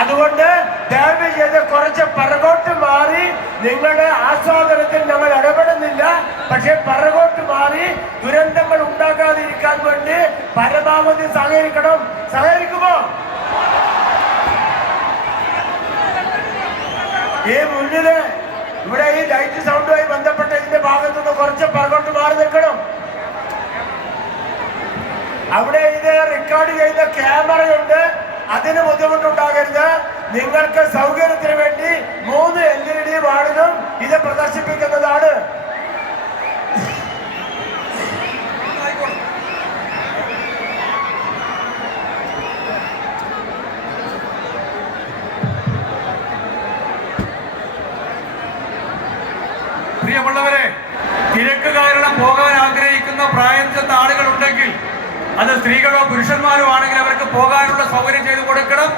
അതുകൊണ്ട് ദയവ് ചെയ്ത് കുറച്ച് പിറകോട്ട് മാറി, നിങ്ങളുടെ ആസ്വാദനത്തിൽ ഞങ്ങൾ ഇടപെടുന്നില്ല. പക്ഷെ പിറകോട്ട് മാറി ദുരന്തങ്ങൾ ഉണ്ടാകാതിരിക്കാൻ വേണ്ടി പരമാവധി സഹകരിക്കണം. സഹകരിക്കുമോ? ഈ മുന്നില് ഇവിടെ ഈ ലൈറ്റ് സൗണ്ടുമായി ബന്ധപ്പെട്ട ഇതിന്റെ ഭാഗത്തുനിന്ന് കുറച്ച് പിറകോട്ട് മാറി നിൽക്കണം. അവിടെ ഇത് റെക്കോർഡ് ചെയ്ത ക്യാമറയുണ്ട്, അതിന് ബുദ്ധിമുട്ടുണ്ടാകരുത്. നിങ്ങൾക്ക് സൗകര്യത്തിന് വേണ്ടി 3 LED വാർഡിലും ഇത് പ്രദർശിപ്പിക്കുന്നതാണ്. പ്രിയമുള്ളവരെ, തിരക്ക് കാരണം പോകാൻ ആഗ്രഹിക്കുന്ന പ്രായം ചെന്ന ആളുകളുണ്ടെങ്കിൽ, അത് സ്ത്രീകളോ പുരുഷന്മാരോ ആണെങ്കിൽ അവർക്ക് പോകാനുള്ള സൗകര്യം ചെയ്തു കൊടുക്കണം.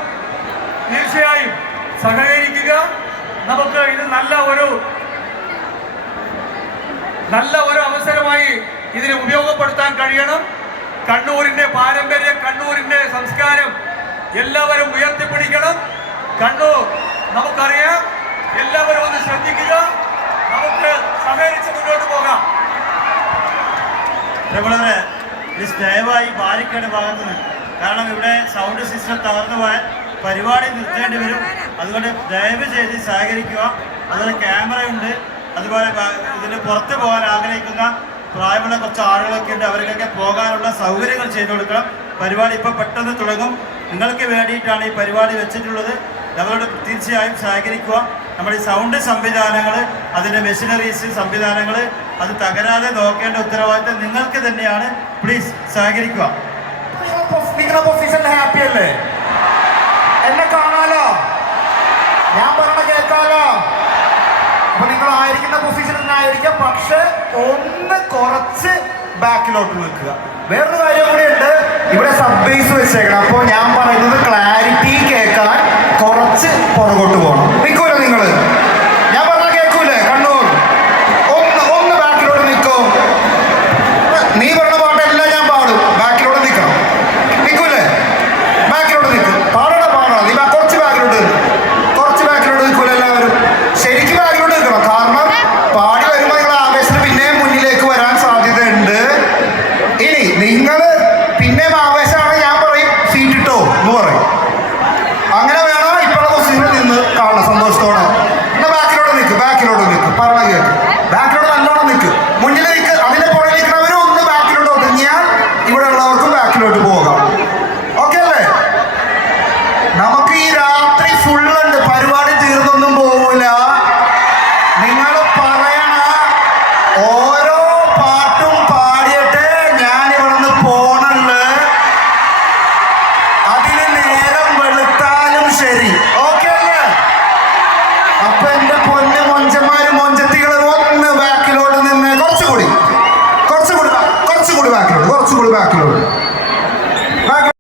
തീർച്ചയായും സഹകരിക്കുക. നമുക്ക് ഇത് നല്ല ഒരു അവസരമായി ഇതിനെ ഉപയോഗപ്പെടുത്താൻ കഴിയണം. കണ്ണൂരിന്റെ പാരമ്പര്യം, കണ്ണൂരിന്റെ സംസ്കാരം എല്ലാവരും ഉയർത്തിപ്പിടിക്കണം. കണ്ണൂർ നമുക്കറിയാം. എല്ലാവരും ഒന്ന് ശ്രദ്ധിക്കുക. നമുക്ക് സഹകരിച്ച് മുന്നോട്ട് പോകാം. നമ്മളെ ദയവായി ബാരിക്കേഡ് ഭാഗത്ത് നിന്ന്, കാരണം ഇവിടെ സൗണ്ട് സിസ്റ്റം തകർന്നു പോയാൽ പരിപാടി നിർത്തേണ്ടി വരും. അതുകൊണ്ട് ദയവ് ചെയ്ത് സഹകരിക്കുക. അതുപോലെ ക്യാമറയുണ്ട്. അതുപോലെ ഇതിന് പുറത്ത് പോകാൻ ആഗ്രഹിക്കുന്ന പ്രായമുള്ള കുറച്ച് ആളുകളൊക്കെ ഉണ്ട്. അവർക്കൊക്കെ പോകാനുള്ള സൗകര്യങ്ങൾ ചെയ്തു കൊടുക്കണം. പരിപാടി ഇപ്പോൾ പെട്ടെന്ന് തുടങ്ങും. നിങ്ങൾക്ക് വേണ്ടിയിട്ടാണ് ഈ പരിപാടി വെച്ചിട്ടുള്ളത്. നമ്മളോട് തീർച്ചയായും സഹകരിക്കുക. നമ്മുടെ ഈ സൗണ്ട് സംവിധാനങ്ങൾ, അതിൻ്റെ മെഷീനറീസ് സംവിധാനങ്ങൾ അത് തകരാതെ നോക്കേണ്ട ഉത്തരവാദിത്തം നിങ്ങൾക്ക് തന്നെയാണ്. പ്ലീസ് സഹകരിക്കുക. നിങ്ങളുടെ പൊസിഷനിൽ ഹാപ്പി അല്ലേ? എന്നെ കാണാലോ, ഞാൻ പറഞ്ഞ കേൾക്കാലോ. അപ്പൊ നിങ്ങൾ ആയിരിക്കുന്ന പൊസിഷനിൽ തന്നെ ആയിരിക്കാം, പക്ഷെ ഒന്ന് കുറച്ച് ബാക്കിലോട്ട് നിൽക്കുക. വേറൊരു കാര്യം കൂടി ഉണ്ട്, ഇവിടെ സബ് ബേസ് വെച്ചേക്കണം. അപ്പോൾ ഞാൻ പറയുന്നത് ക്ലാരിറ്റി കേൾക്കാൻ കുറച്ച് പുറകോട്ട് പോകണം. നിൽക്കുമല്ലോ നിങ്ങൾ?